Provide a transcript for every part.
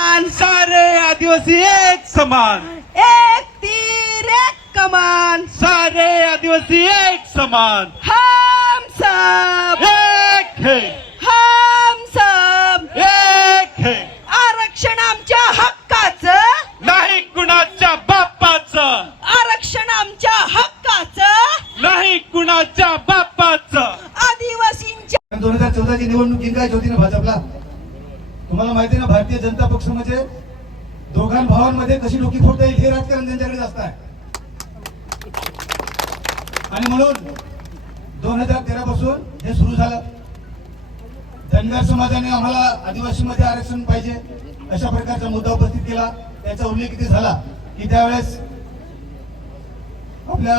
सारे आदिवासी एक समान. एक तीर एक कमान. सारे आदिवासी एक समान. हम सब. एक है. हम सब. एक है. आरक्षण आमच्या हक्काचं. नाही कुणाच्या बापाचं. आरक्षण आमच्या हक्काचं. नाही कुणाच्या बापाचं. आदिवासींच्या दोन हजार चौदाची निवडणूक जिंकायची होती ना भाजपला तुम्हाला माहिती आहे ना भारतीय जनता पक्ष म्हणजे दोघां भावांमध्ये कशी डोकी फोडता येईल हे राजकारण त्यांच्याकडे जास्त आहे. आणि म्हणून दोन हजार तेरा पासून हे सुरू झालं. धनगर समाजाने आम्हाला आदिवासीमध्ये आरक्षण पाहिजे अशा प्रकारचा मुद्दा उपस्थित केला. त्याचा उल्लेख किती झाला की त्यावेळेस आपल्या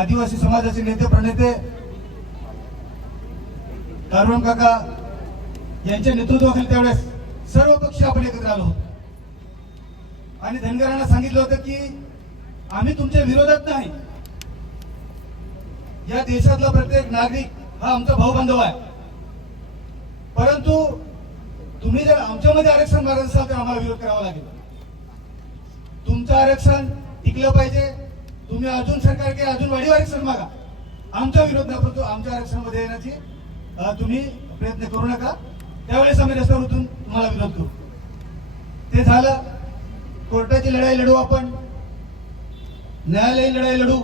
आदिवासी समाजाचे नेते प्रणेते कारवण काका यांच्या नेतृत्वाखाली त्यावेळेस सर्व पक्ष आपण एकत्र आलो होतो. आणि धनगरांना सांगितलं होतं की आम्ही तुमच्या विरोधात नाही. या देशातला प्रत्येक नागरिक हा आमचा भाऊ बांधव आहे. परंतु तुम्ही जर आमच्यामध्ये आरक्षण मारत असाल तर आम्हाला विरोध करावा लागेल. तुमचं आरक्षण टिकलं पाहिजे. तुम्ही अजून सरकार काही अजून वाढीव आरक्षण मागा. आमचा विरोध नाही परंतु आमच्या आरक्षणामध्ये येण्याची तुम्ही प्रयत्न करू नका. त्यावेळेस आम्ही रस्त्यावर उतरून तुम्हाला विरोध करू. ते झालं. कोर्टाची लढाई लढू आपण. न्यायालयीन लढाई लढू.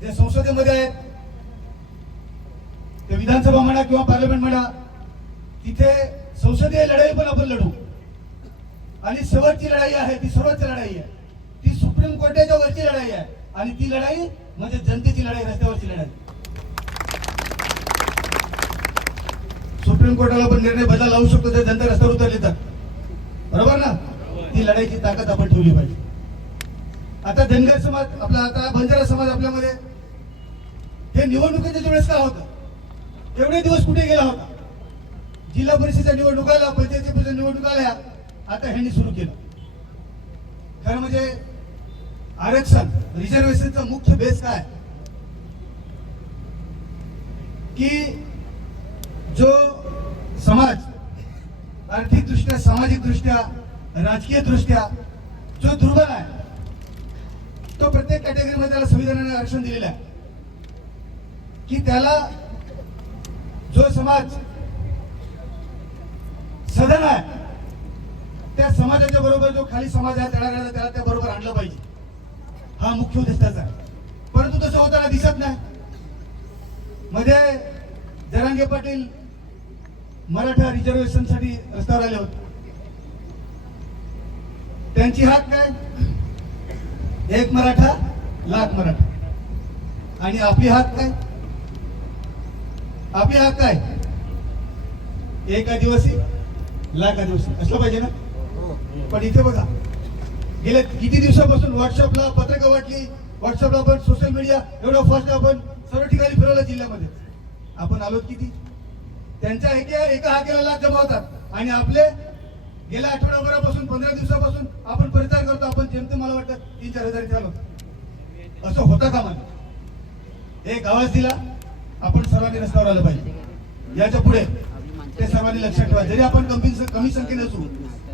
जे संसदेमध्ये आहेत ते विधानसभा म्हणा किंवा पार्लमेंट म्हणा तिथे संसदीय लढाई पण आपण लढू. आणि शेवटची लढाई आहे ती सर्वोच्च लढाई आहे. ती सुप्रीम कोर्टाच्या वरची लढाई आहे. आणि ती लढाई म्हणजे जनतेची लढाई रस्त्यावरची लढाई. सुप्रीम कोर्टाला पण निर्णय बदला लावू शकतो ते जनता रस्त्यावर उतरली तर. बरोबर ना? ती लढाईची ताकद आपण ठेवली पाहिजे. आता धनगर समाज आपला आता बंजारा समाज आपल्यामध्ये हे निवडणुकीच्या वेळेस का होतं? एवढे दिवस कुठे गेला होता? जिल्हा परिषदेच्या निवडणुकाला पंचायती निवडणुका आल्या आता ह्यांनी सुरू केलं. खरं म्हणजे आरक्षण रिझर्वेशनचा मुख्य बेस काय? की जो समाज आर्थिक दृष्ट्या सामाजिक दृष्ट्या राजकीय दृष्ट्या जो दुर्बल आहे तो प्रत्येक कॅटेगरीमध्ये त्याला संविधानाने आरक्षण दिलेलं आहे. की त्याला जो समाज सदन आहे त्या समाजाच्या बरोबर जो खाली समाज आहे त्याला त्याला त्या बरोबर आणलं पाहिजे. हा मुख्य उद्देश त्याचा आहे. परंतु तसं होताना दिसत नाही. मध्ये जरांगे पाटील मराठा रिझर्वेशनसाठी रस्त्यावर आले होते. त्यांची हाक काय? एक मराठा लाख मराठा. आणि आपली हाक काय? आपली हाक काय? एक आदिवासी लाख आदिवासी असलं पाहिजे ना? पण इथे बघा. गेल्या किती दिवसापासून व्हॉट्सअपला पत्रकं वाटली? व्हॉट्सअपला आपण सोशल मीडिया एवढं फास्ट आपण सर्व ठिकाणी फिरवलं जिल्ह्यामध्ये. आपण आलो किती? त्यांच्या एका एका हाकेला लाच जमा आणि आपले गेल्या आठवड्याभरापासून पंधरा दिवसापासून आपण प्रचार करतो. आपण जेमते मला वाटतं तीन चार हजार झालो असं होतं का मला एक आवाज दिला आपण सर्वांनी रस्त्यावर आलं पाहिजे. याच्यापुढे ते सर्वांनी लक्षात ठेवा. जरी आपण कमी कमी संख्येने असू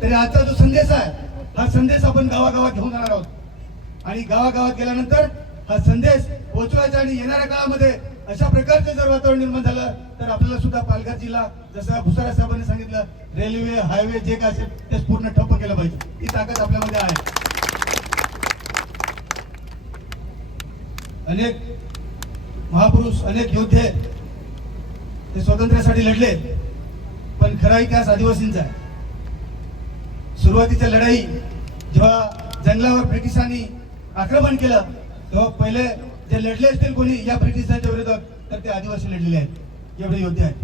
तरी आजचा जो संदेश आहे हा संदेश आपण गावागावात घेऊन जाणार आहोत. आणि गावागावात गेल्यानंतर हा संदेश पोहोचवायचा आणि येणाऱ्या काळामध्ये अशा प्रकारचं जर वातावरण निर्माण झालं तर आपल्याला सुद्धा पालघर जिल्हा जसं भुसारा साहेबांनी सांगितलं रेल्वे हायवे जे काय असेल ते पूर्ण ठप्प केलं पाहिजे. ही ताकद आपल्यामध्ये आहे. अनेक महापुरुष अनेक योद्धे ते स्वातंत्र्यासाठी लढले पण खरा इतिहास आदिवासींचा आहे. सुरुवातीच्या लढाई जेव्हा जंगलावर ब्रिटिशांनी आक्रमण केलं तेव्हा पहिले ते लढले असतील कोणी या ब्रिटिशांच्या विरोधात तर ते आदिवासी लढलेले आहेत. एवढे योद्धे आहेत.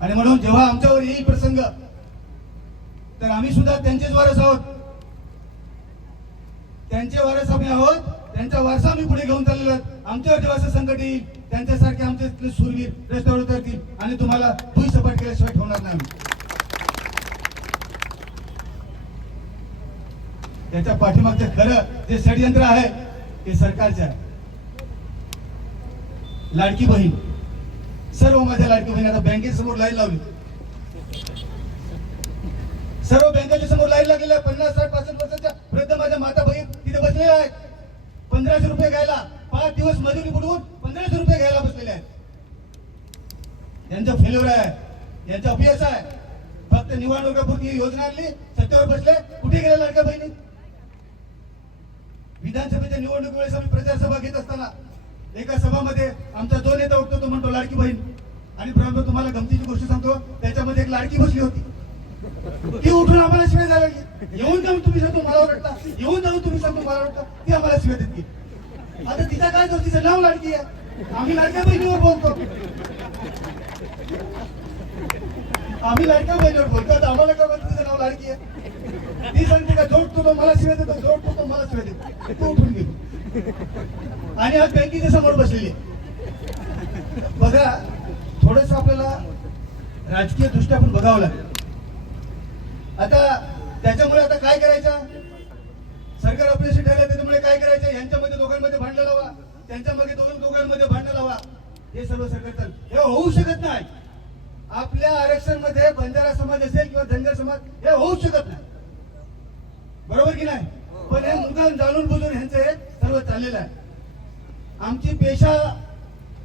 आणि म्हणून जेव्हा आमच्यावर येईल प्रसंग तर आम्ही सुद्धा त्यांचेच वारस आहोत. त्यांचे वारस आम्ही आहोत त्यांचा वारसा आम्ही पुढे घेऊन चाललेलो आहोत. आमच्यावर जेव्हा असं संकट येईल त्यांच्यासारखे आमचे इथले रस्त्यावर उतरतील आणि तुम्हाला भुई सपाट केल्याशिवाय ठेवणार नाही त्याच्या पाठीमागचं खरं जे षडयंत्र आहे ते सरकारचे आहे लाडकी बहीण. सर्व माझ्या लाडकी बहीण आता बँकेसमोर लाईन लावली. सर्व बँकेच्या समोर लाईन लागलेल्या पन्नास साठ पासष्ट वर्षाच्या वृद्ध माझ्या माता बहीण तिथे बसलेल्या आहेत. पंधराशे रुपये घ्यायला. पाच दिवस मजुरी बुडवून पंधराशे रुपये घ्यायला बसलेले आहेत. यांचं फेल्युअर आहे. यांचं अपयश आहे. फक्त निवडणुकापुरती ही योजना आणली. सत्तेवर बसले. कुठे गेल्या लाडक्या बहिणी? विधानसभेच्या निवडणुकीवेळेस आम्ही प्रचार सभा घेत असताना एका सभामध्ये आमचा जो नेता उठतो तो म्हणतो लाडकी बहीण. आणि प्रभू तुम्हाला गमतीची गोष्ट सांगतो त्याच्यामध्ये एक लाडकी बसली होती. ती उठून आम्हाला शिवाय द्यायला लागली. येऊन जाऊन तुम्ही सांगतो मला ओरडता. येऊन जाऊन तुम्ही सांगतो मला ओरडता. ती आम्हाला शिवाय देते आता तिचा काय दोष तिचं नाव लाडकी आहे. आम्ही लाडक्या बहिणीवर बोलतो. आम्ही लाडक्या बहिणीवर बोलतो. आता आम्हाला काय म्हणतो तिचं नाव लाडकी आहे? ती सांगते का जोडतो तो मला शिवाय देतो जोडतो तो मला शिवाय देतो. तो उठून गेलो आणि आज बँकेच्या समोर बसलेली बघा थोडस आपल्याला राजकीय दृष्ट्या पण बघावं लागेल. आता त्याच्यामुळे आता काय करायचं? सरकार अपयशी ठरलं त्याच्यामुळे काय करायचं? यांच्यामध्ये दोघांमध्ये भांडण लावा. त्यांच्यामध्ये दोघां दोघांमध्ये भांडण लावा. हे सर्व सरकार हे होऊ शकत नाही. आपल्या आरक्षणमध्ये बंजारा समाज असेल किंवा धनगर समाज हे होऊ शकत नाही. बरोबर की नाही? पण हे मुद्दाम जाणून बुजून ह्यांचं हे सर्व चाललेलं आहे. आमची पेशा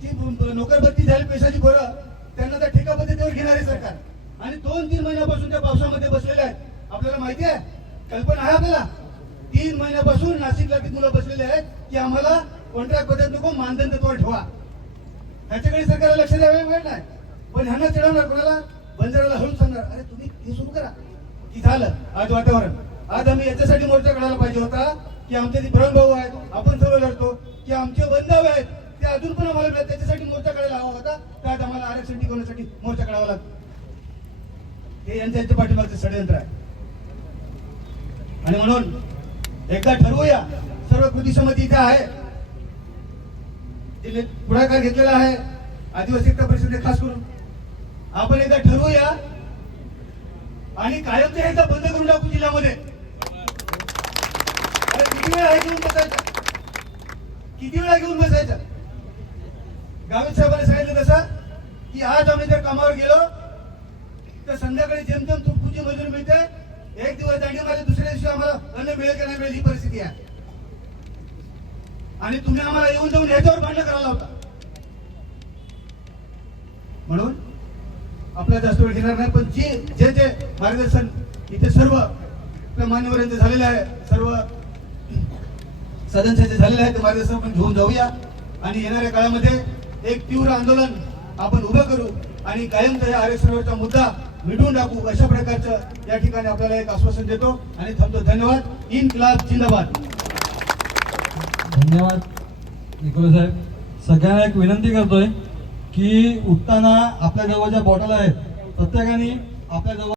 जी भरती झाली पेशाची बरं त्यांना त्या ठेका पद्धतीवर घेणार आहे सरकार. आणि दोन तीन महिन्यापासून त्या पावसामध्ये बसलेल्या आहेत. आपल्याला माहिती आहे? कल्पना आहे आपल्याला? तीन महिन्यापासून नाशिकला ती मुलं बसलेले आहेत की आम्हाला कॉन्ट्रॅक्ट पद्धत नको मानधन तत्वावर ठेवा. ह्याच्याकडे सरकारला लक्ष द्यावे वेळ नाही. पण ह्यांना चिडवणार कोणाला? बंजाराला हळून सांगणार अरे तुम्ही हे सुरू करा. की झालं आज वातावरण. आज आम्ही याच्यासाठी मोर्चा काढायला पाहिजे होता की आमचे जे ब्रह्म भाऊ आहेत आपण सर्व लढतो की आमचे बंधव आहेत ते अजून पण आम्हाला मिळत त्याच्यासाठी मोर्चा काढायला हवा होता. त्यात आम्हाला आरक्षण टिकवण्यासाठी मोर्चा काढावा लागतो. हे यांच्या यांच्या पाठीमागचं षडयंत्र आहे. आणि म्हणून एकदा ठरवूया सर्व कृती समिती इथे आहे. जिने पुढाकार घेतलेला आहे आदिवासी एकता परिषदेने खास करून. आपण एकदा ठरवूया आणि कायमचा एकदा बंद करून टाकू जिल्ह्यामध्ये. किती वेळा घेऊन बसायचा? किती वेळा घेऊन बसायचा? गावित साहेबांनी सांगितलं तसं की आज आम्ही जर कामावर गेलो तर संध्याकाळी जेमतेम तुटपुची मजुरी मिळते एक दिवस दांडी मारली दुसऱ्या दिवशी आम्हाला अन्न मिळेल की नाही मिळेल ही परिस्थिती आहे. आणि तुम्ही आम्हाला येऊन जाऊन ह्याच्यावर भांडण करायला होता म्हणून आपला जास्त वेळ घेणार नाही पण जे जे जे मार्गदर्शन इथे सर्व आपल्या मान्यवरांचे झालेलं आहे सर्व सदस्यांचे झालेले आहे ते मार्गदर्शन आपण घेऊन जाऊया. आणि येणाऱ्या काळामध्ये एक तीव्र आंदोलन आपण उभं करू आणि कायमचा या आरक्षणावरचा मुद्दा मिटवून टाकू अशा प्रकारचं या ठिकाणी आपल्याला एक आश्वासन देतो. आणि थांबतो. धन्यवाद. इन क्लास जिंदाबाद. धन्यवाद निकोल साहेब. सगळ्यांना एक विनंती करतोय की उठताना आपल्या जवळ ज्या बॉटल आहेत. प्रत्येकाने आपल्या जवळ